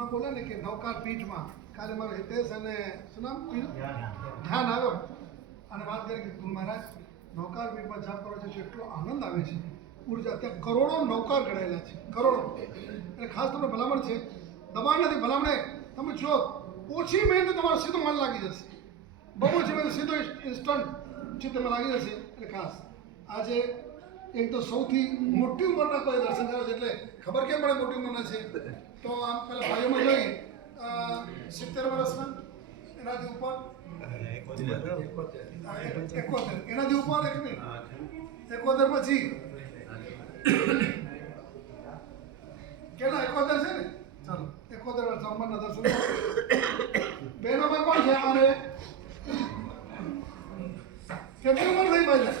હમણાં બોલે ને કે નૌકાર પીઠમાં કાલે મારો હિતેશ અને શું નામ ધ્યાન આવ્યો અને વાત કરી કે તું મહારાજ નૌકાર પીઠમાં જાપ કરો છો એટલો આનંદ આવે છે, ઉર્જા. ત્યાં કરોડો નૌકાર ગણાયેલા છે, કરોડો. એટલે ખાસ તમને ભલામણ છે, દબાણ નથી, ભલામણે તમે જો ઓછી મહેનત તમારો સીધો મન લાગી જશે, બહુ ઓછી મહેનત સીધો ઇન્સ્ટન્ટ ચિત્તમાં લાગી જશે. એટલે ખાસ આજે એક તો સૌથી મોટી ઉંમરના કોઈ દર્શન કર્યો છે એટલે ખબર કેમ પડે મોટી ઉંમરના છે. તો આમ પેલા ભાઈઓમાં જોઈએ 70 વર્ષના, એનાથી ઉપર 71, એનાથી ઉપર એક નહીં 71 પછી કેટલા 71 છે ને, ચાલો 71 વર્ષ ઉંમરના દર્શન. બહેનોમાં કોણ છે અમારે? કેટલી ઉંમર થઈ ભાઈ?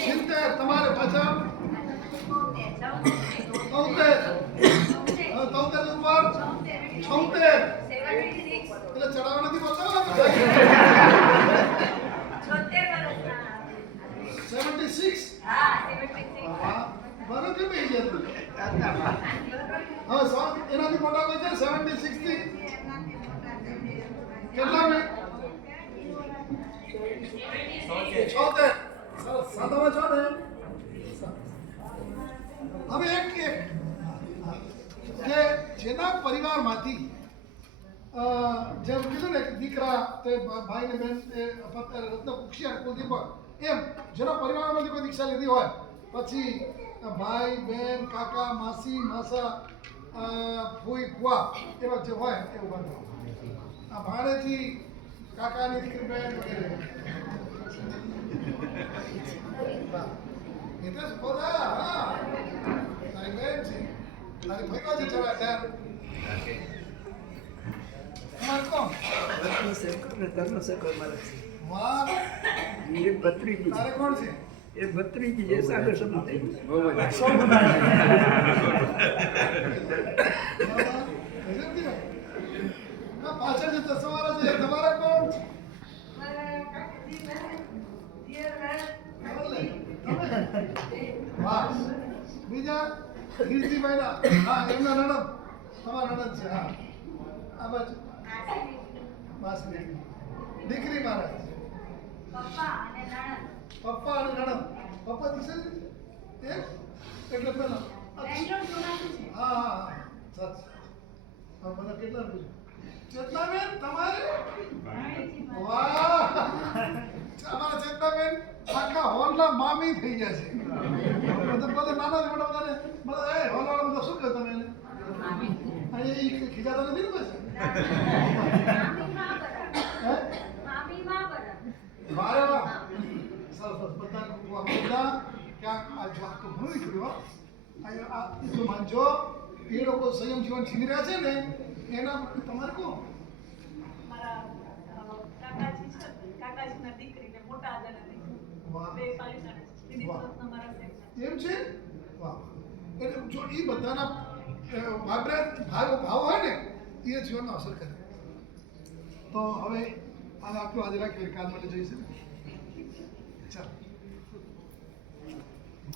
70. તમારે પાછળ 73 ઉપર 76. એટલે ચડાવવા નથી બોલતો 76. બરાબર કેમ થઈ ગયા? હવે એનાથી મોટા કોઈ છે 76 થી કેટલા મેં 76. સાદામાં છો ને. હવે એક કે જેના પરિવારમાંથી જેમ કીધું ને દીકરા તે ભાઈ ને બેન રત્ન કુક્ષિયા કુલદીપ એમ જેના પરિવારમાંથી કોઈ દીક્ષા લીધી હોય પછી ભાઈ બેન કાકા માસી માસા ફૂઈ ફુવા એવા જે હોય એ ઉભા થયો. આ ભાણેજી કાકાની દીકરી બેન વગેરે હિતેશ બોલા. હા તારી બેન છે, તારી ભાઈઓ છે ચલા ત્યાં તમારે કોણ? વાહ ये भत्रीजी તારે કોણ છે? ये भत्रीजी ये सागर शब्द है પાછળ જે તસવારા છે તમારા કોણ? વાહ બીજા કીર્તિભાઈના હા એમના નણંદ તમારા નણંદ છે. હા આ બાજુ બસ દીકરી મહારાજ પપ્પા અને નણંદ. પપ્પા દિશે એટલે પેલા હા હા સચ હા બધા કેટલા રૂપિયા? ચેતનાબેન તમારે? વાહ અમારા ચેતનાબેન આખા હોલના મામી થઈ ગયા છે. બધા નાના મોટા બધાને બધા એ હોલવાળા બધા શું કહે તમે એને? એ ખીજાતા નથી ને પછી? વારે વાહ સરસ બધા ક્યાંક આ જો આખું ઘણું નીકળ્યું. આ જો માનજો એ લોકો સંયમ જીવન જીવી રહ્યા છે ને એના તમારે કોણ? એમ છે. વાહ એટલે જો એ બધાના ભાવ હોય ને એ જીવનનો અસર કરે. તો હવે આને આટલું આજે રાખ્યું કાલ માટે જઈશું. ચાલો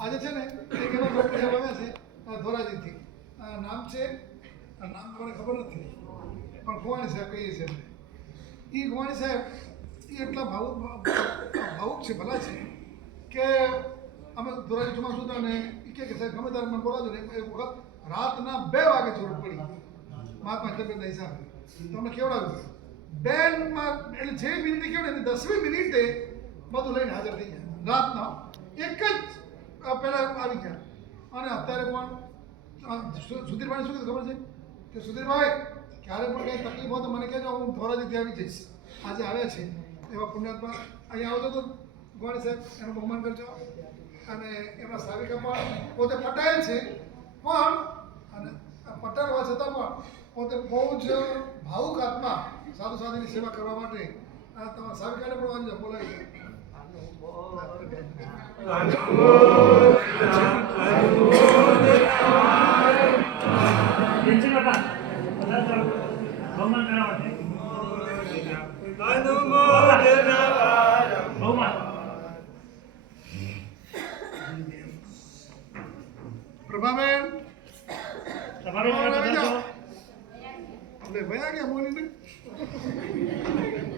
આજે છે ને એક એવા ડૉક્ટર સાહેબ આવ્યા છે ધોરાજીથી. નામ છે નામ મને ખબર નથી પણ ગોવાણી સાહેબ કહીએ છીએ અમે. એ ગોવાણી સાહેબ એ એટલા ભાવુક છે ભલા છે કે અમે ધોરાજી ચોમાસું હતા ને એ કે સાહેબ ગમે ત્યારે મને બોલાજો ને એક વખત રાતના 2 વાગે જરૂર પડી મહાત્મા તબિયતના હિસાબે તો અમે કેવડાવ્યું બેનમાં એટલે જે મિનિટે કેવડે 10મી મિનિટે બધું લઈને હાજર થઈ ગયા. રાતના એક જ પહેલાં આવી ગયા. અને અત્યારે પણ સુધીરભાઈ શું કીધું ખબર છે કે સુધીરભાઈ ક્યારે પણ કંઈ તકલીફ હોય તો મને કહેજો, હું ધોરાજીથી આવી જઈશ. આજે આવ્યા છે એવા પુણ્યાત્મા અહીંયા આવતો તો ગોવાણી સાહેબ એનું બહુમાન કરજો. અને એમના સાવિકા પણ પોતે પટેલ છે પણ અને પટેલ હોવા છતાં પણ પોતે બહુ જ ભાવુક આત્મા સાધુ સાધુની સેવા કરવા માટે તમારા સાવિકાને પણ વાંચો બોલાવી પ્રભાબેન તમારો નંબર બતાવજો. આપણે ભયા ગયા બોલીને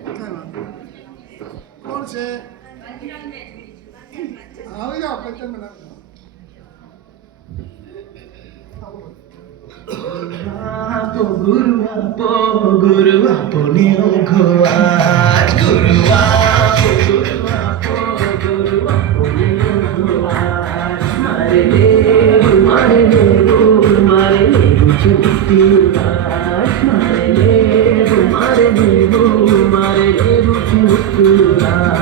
કાંઈ વાંધો નહીં. કોણ છે આવી જાઓ પંચમ મિનિટ આપો ગુરુ આપો ને ઓઘવાજ ગુરુ આપો ગુરુ આપો ને ઓઘવાજ મારે લેવું મારે લેવું મારે લેવું છે મુક્તિરાજ મારે લેવું મારે લેવું મારે લેવું છે મુક્તિરાજ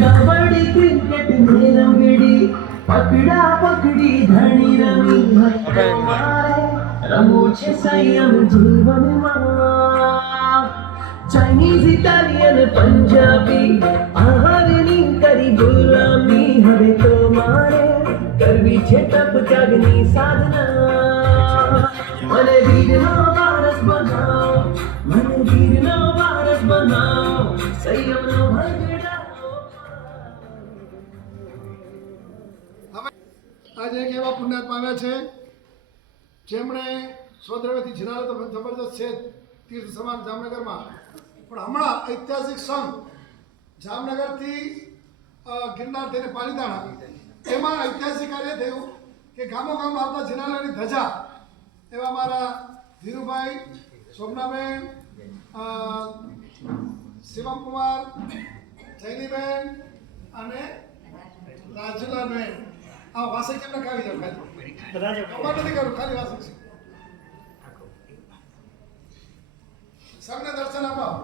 कबड्डी क्रिकेट में रंगड़ी पकड़ा पकड़ी धनी रमी हक्को मारे रमू छे संयम जीवन માં ચાઇનીઝ ઇટાલિયન પંજાબી આહારની કરી ગુલામી હવે તો મારે કરવી છે તપ ત્યાગની સાધના મને વીરનો વારસ બનાવો મને વીરનો વારસ બનાવો સંયમનો ભગડા આજે એક એવા પુણ્યાત્મા આવ્યા છે જેમણે સ્વદ્રવ્યથી જીનારો તો જબરદસ્ત છે તીર્થ સમાન જામનગરમાં, પણ હમણાં ઐતિહાસિક સંઘ જામનગરથી ગિરનાર થઈને પાલીતાણા એમાં ઐતિહાસિક કાર્ય થયું કે ગામો ગામ આવતા જીનારાની ધજા એવા મારા ધીરુભાઈ, સોમનાબેન, શિવમકુમાર, જૈનીબેન અને રાજુલાબેન આ વાસક કેમ ના ખાવી જાવ ખાલી બતાવજો. ખબર નથી કરું ખાલી વાસક છે સૌને દર્શન અપાવો.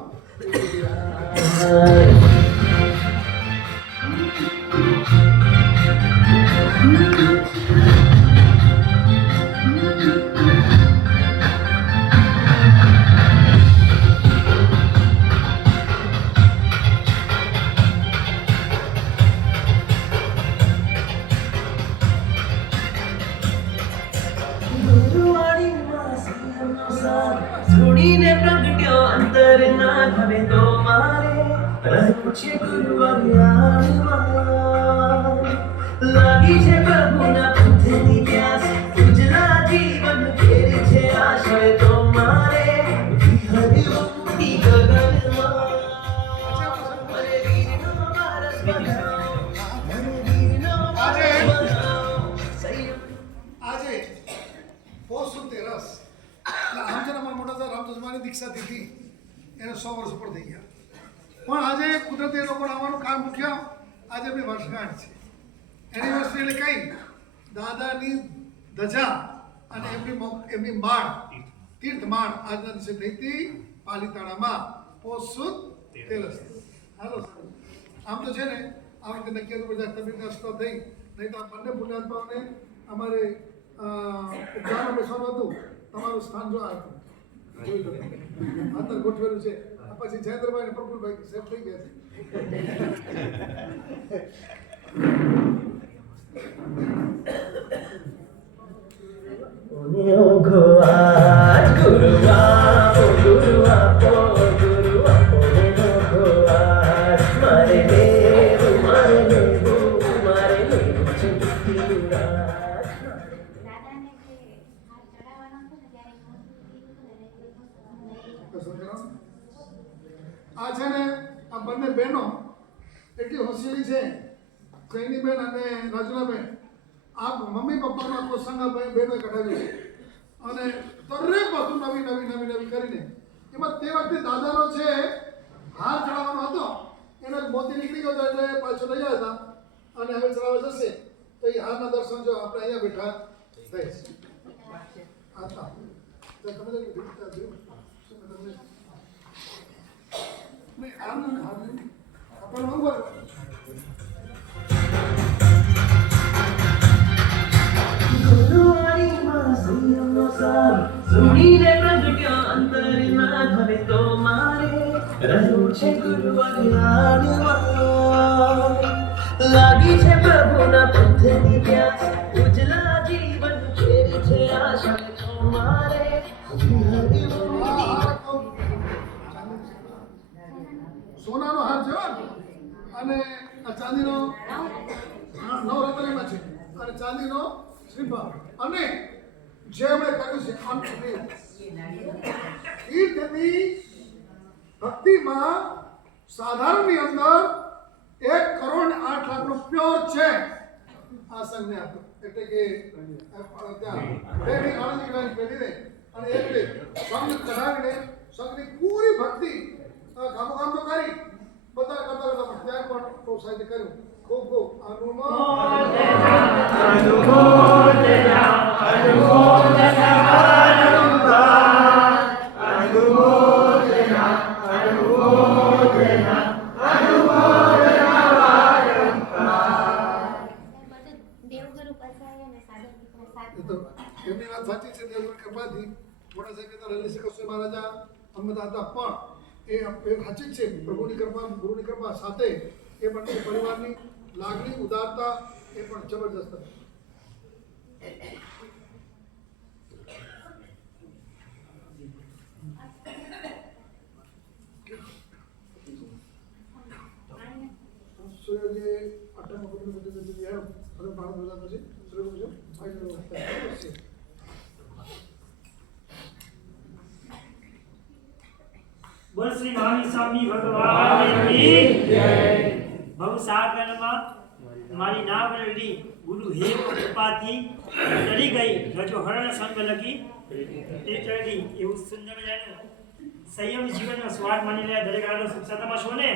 સુણીને પ્રગટ્યો અંતરના હવે તો મારે રહ્યું છે ગુરુ અજ્ઞાનમાં લાગી છે પ્રભુના પંથની પ્યાસ ઉજળા જીવન ફેર છે આશય તો મારે વિહર્યું ઈ ગગનમાં મને વીરનો વારસ બનાવો મને વીરનો વારસ બનાવો સંયમ આજે પોષ રસ એટલે આમ છે ને અમારા મોટા સાહેબ રામચંદ્રમાની દીક્ષા દીધી એને 100 વર્ષ ઉપર થઈ ગયા, પણ આજે કુદરતી એ લોકોને આવવાનું કામ મૂક્યા. આજે એમની વર્ષગાંઠ છે, એનિવર્સરી એટલે કઈ દાદાની ધજા અને એમની માળ તીર્થ માળ આજના દિવસે થઈ હતી પાલીતાણામાં પોષ સુદ તેરસ. હાલો આમ તો છે ને આ વખતે નક્કી હતું બધા તબીબી રસ્તો થઈ, નહીં તો આ બંને પુણ્યાત્માઓને અમારે ઉપજામાં બેસવાનું હતું. તમારું સ્થાન જો આ હતું જોઈ લો અંદર ગોઠવેલું છે. પછી જયેન્દ્રભાઈ અને પ્રફુલભાઈ સેફ થઈ ગયા છે. ઓઘવાજ ગુરુ આપો ગુરુ આપો ગુરુ આપો ને ઓઘવાજ મારે લેવું મારે લેવું મારે લેવું છે મુક્તિરાજ દાદાને જે હાથ ચડાવવાનો હતો ને ત્યારે આ છે ને આ બંને બહેનો એટલી હોશિયારી છે, જૈનીબેન અને રાજુલાબેન. આ મમ્મી પપ્પાનો આખો સંઘ આ બહેનોએ કઢાવ્યો છે અને દરેક વસ્તુ નવી નવી નવી નવી કરીને એમાં તે વખતે દાદાનો છે હાર ચડાવવાનો હતો, એને મોતી નીકળી ગયો હતો એટલે પાછો લઈ આવ્યા હતા અને હવે ચડાવવા જશે તો એ હારના દર્શન જો આપણે અહીંયા બેઠા થઈશ. હતા તો તમે નહીં આમ આપણે મંગવા ગુરુવારીમાં સંયમનો સાર સુણીને પ્રગટ્યો અંતરના હવે તો મારે રહ્યું છે ગુરુ અજ્ઞાનમાં લાગી છે પ્રભુના પથની પ્યાસ ઉજલા જીવન ફેરી છે આશા તો મારે સોનાનો હાર છે અને આ ચાંદીનો નવરત્નમાં છે અને ચાંદીનો શ્રીફળ અને જે એમણે કર્યું છે અંતની ભક્તિમાં સાધારણની અંદર 1,08,00,000 પ્યોર છે આ સંઘને આપ્યો એટલે કે ત્યાં પેઢી આણંદ કિલ્લાની પેઢીને અને એક સંઘ કઢાવીને સંઘની પૂરી ભક્તિ કામ તો કરી બધા કરતા પણ ત્યાં પણ પ્રોત્સાહિત કર્યું ખૂબ ખૂબ દેવગુરુ પસાય અને સાધુ મિત્ર સાથે એમની વાત સાચી છે દેવગુરુ કૃપાથી મોટા સાહેબ કહેતા લલિત કૃષ્ણ મહારાજા અમદાવાદ હતા પણ એ સાચી જ છે પ્રભુની કૃપા ગુરુની કૃપા સાથે એ પણ પરિવારની લાગણી ઉદારતા એ પણ જબરદસ્ત હતી સૂર્યજી અઠ્ઠામાં પકડી મૂકી અને પાણી બધા પછી સૂર્ય બોલ શ્રી મહાવીર સ્વામી ભગવાન કી જય. ભવસાગરમાં મારી નાવ રડી ગુરુ હે કૃપાથી ચડી ગઈ રજો હરણ સંગ લગી તે ચડી એવું સુંદર મજાનું સંયમ જીવનનો સ્વાદ માની લે દરેક આનો સુખ સતામાં છો ને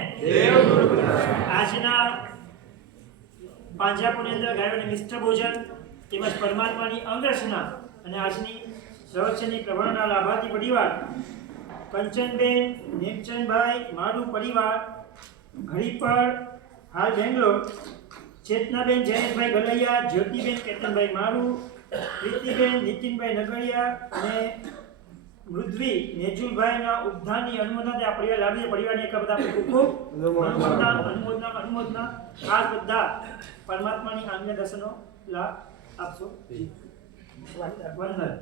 આજના પાંજરાપોળની અંદર ગાયોને મિષ્ટ ભોજન તેમજ પરમાત્માની અંગરચના અને આજની પ્રવચનની પ્રભળના લાભાર્થી પરિવાર કંચનબેન નેમચંદભાઈ મારું પરિવાર ઘડીપર હાલ બેંગ્લોર ચેતનાબેન જયેશભાઈ ગલૈયા જ્યોતિબેન કેતનભાઈ મારું પ્રીતિબેન નીતિનભાઈ નગડિયા અને મૃદ્વી નેજુલભાઈના ઉપધાનની અનુમોદના આ પરિવાર લાવી પરિવારની એક બધા ખૂબ અનુમોદના ખાસ બધા પરમાત્માની આજ્ઞા દર્શનો લાભ આપશો વંદન